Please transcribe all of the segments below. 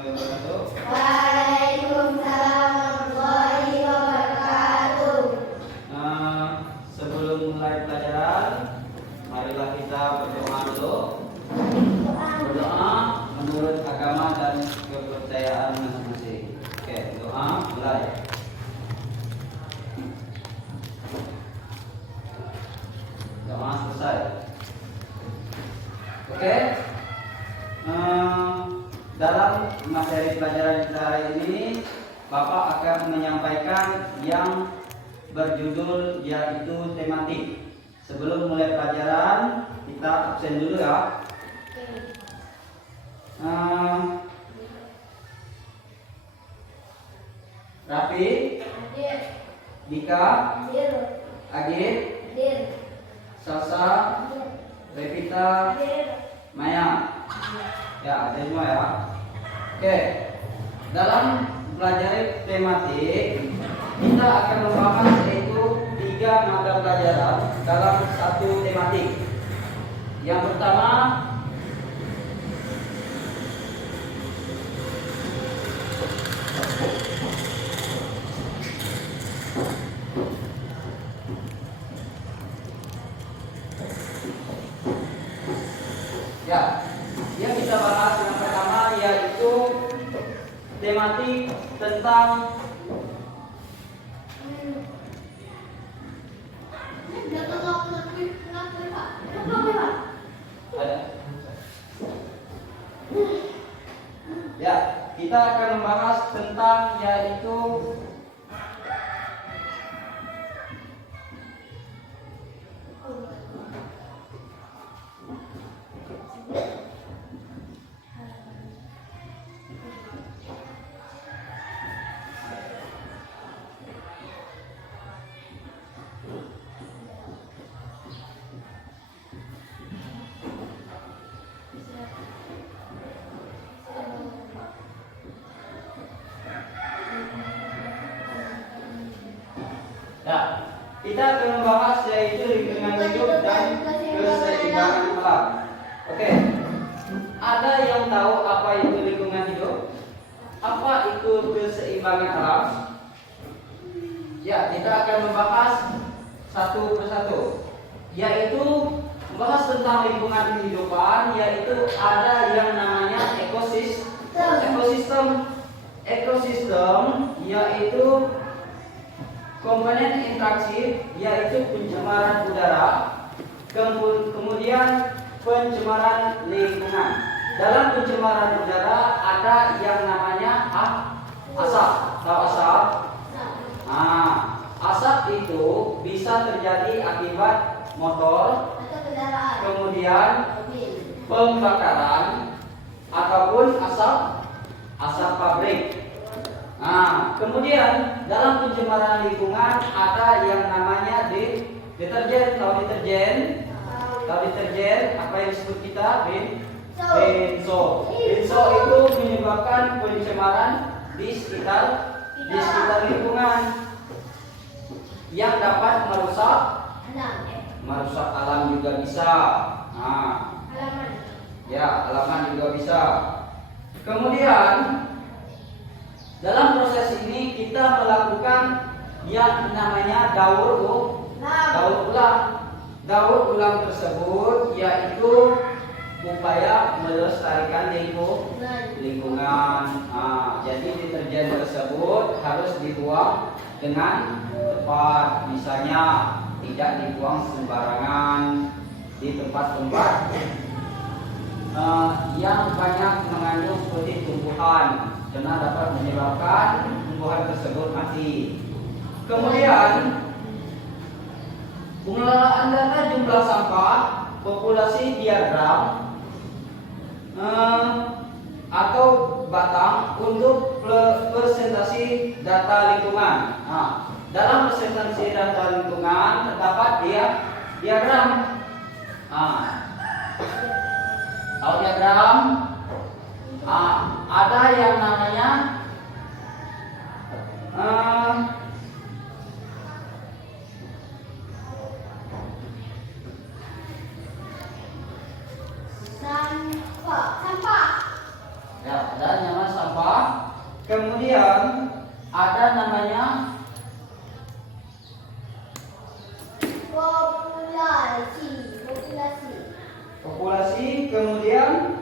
Waalaikumsalam warahmatullahi wabarakatuh. Sebelum mulai pelajaran, marilah kita berdoa dulu. Berdoa menurut agama dan kepercayaan masing-masing. Oke, doa mulai. Doa selesai. Oke. Dalam materi pelajaran kita hari ini, Bapak akan menyampaikan yang berjudul yaitu tematik. Sebelum mulai pelajaran, kita absen dulu ya. Rafi, Hadir. Dika, Hadir. Agit, Hadir. Salsa, Hadir. Revita, Hadir. Maya. Ya, ada semua ya. Oke. Dalam belajar tematik, kita akan membahas yaitu 3 mata pelajaran dalam satu tematik. Yang pertama, yang kita bahas yang pertama yaitu tematik tentang kita akan membahas tentang yaitu kita akan membahas yaitu lingkungan hidup dan keseimbangan alam. Oke. Ada yang tahu apa itu lingkungan hidup? Apa itu keseimbangan alam? Ya, kita akan membahas satu persatu. Yaitu membahas tentang lingkungan kehidupan, yaitu ada yang namanya ekosistem yaitu komponen interaksi yaitu pencemaran udara, kemudian pencemaran lingkungan. Dalam pencemaran udara ada yang namanya asap. Tahu asap? Asap itu bisa terjadi akibat motor, kemudian pembakaran ataupun asap pabrik. Kemudian dalam pencemaran lingkungan ada yang namanya deterjen. Tahu deterjen? Apa yang disebut kita? Benzo itu menyebabkan pencemaran di sekitar lingkungan yang dapat merusak alam juga bisa. Halaman juga bisa. Kemudian dalam proses ini kita melakukan yang namanya daur ulang. Daur ulang tersebut yaitu upaya melestarikan lingkungan. Jadi deterjen tersebut harus dibuang dengan tepat. Misalnya tidak dibuang sembarangan di tempat-tempat yang banyak mengandung seperti tumbuhan, karena dapat menyebabkan tumbuhan tersebut mati. Kemudian pengelolaan data jumlah sampah, populasi diagram atau batang untuk presentasi data lingkungan. Dalam presentasi data lingkungan terdapat diagram. Tahu diagram? Ada yang namanya sampah. ya, ada namanya sampah. Kemudian ada namanya populasi. Kemudian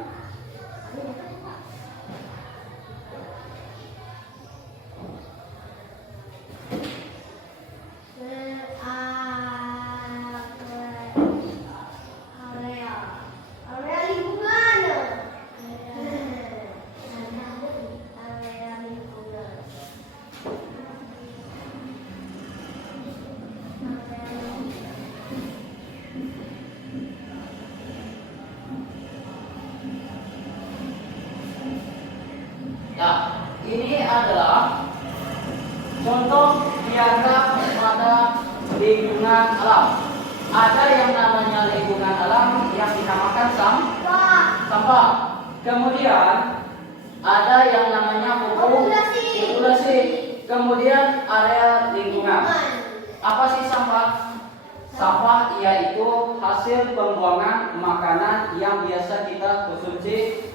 area lingkungan. ya, ini adalah contoh dianggap pada lingkungan alam. Ada yang namanya lingkungan alam yang dinamakan sampah. Kemudian ada yang namanya populasi. Kemudian area lingkungan. Apa sih sampah? Sampah yaitu hasil pembuangan makanan yang biasa kita konsumsi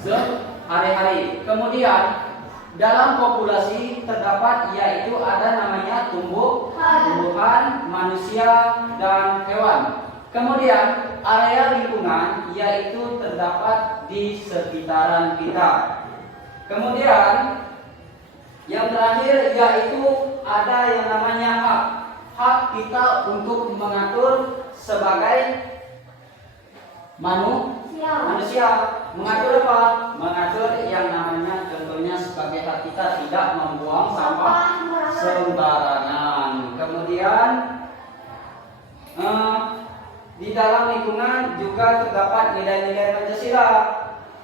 sehari-hari. Kemudian dalam populasi terdapat yaitu ada namanya tumbuhan, manusia, dan hewan. Kemudian area lingkungan yaitu terdapat di sekitaran kita. Kemudian yang terakhir yaitu ada yang namanya hak kita untuk mengatur sebagai manusia. Mengatur apa? Mengatur yang namanya contohnya sebagai hak kita tidak membuang sampah sembarangan. Kemudian di dalam lingkungan juga terdapat nilai-nilai Pancasila.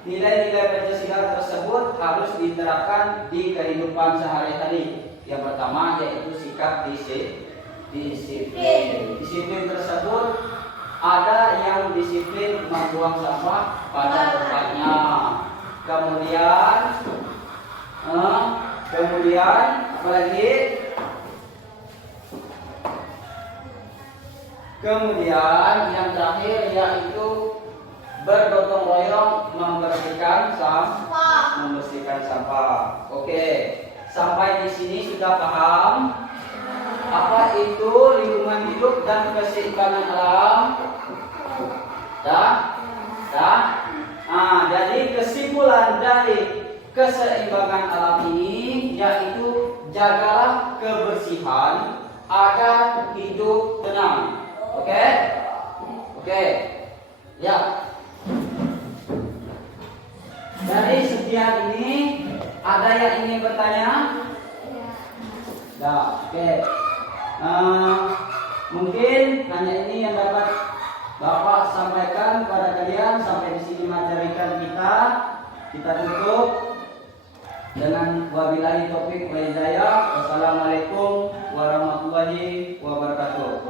Nilai-nilai Pancasila tersebut harus diterapkan di kehidupan sehari-hari. Yang pertama yaitu sikap disiplin. Disiplin tersebut ada yang disiplin membuang sampah pada tempatnya. Kemudian apalagi? Kemudian yang terakhir yaitu bergotong royong membersihkan sampah. Oke, sampai di sini sudah paham apa itu lingkungan hidup dan keseimbangan alam? Jadi kesimpulan dari keseimbangan alam ini yaitu jagalah kebersihan agar hidup tenang. Oke. Ya. Dari sekian ini ada yang ingin bertanya? Ya, oke. Mungkin hanya ini yang dapat Bapak sampaikan pada kalian. Sampai di sini materi kita tutup dengan wabillahi taufik wal hidayah. Wassalamualaikum warahmatullahi wabarakatuh.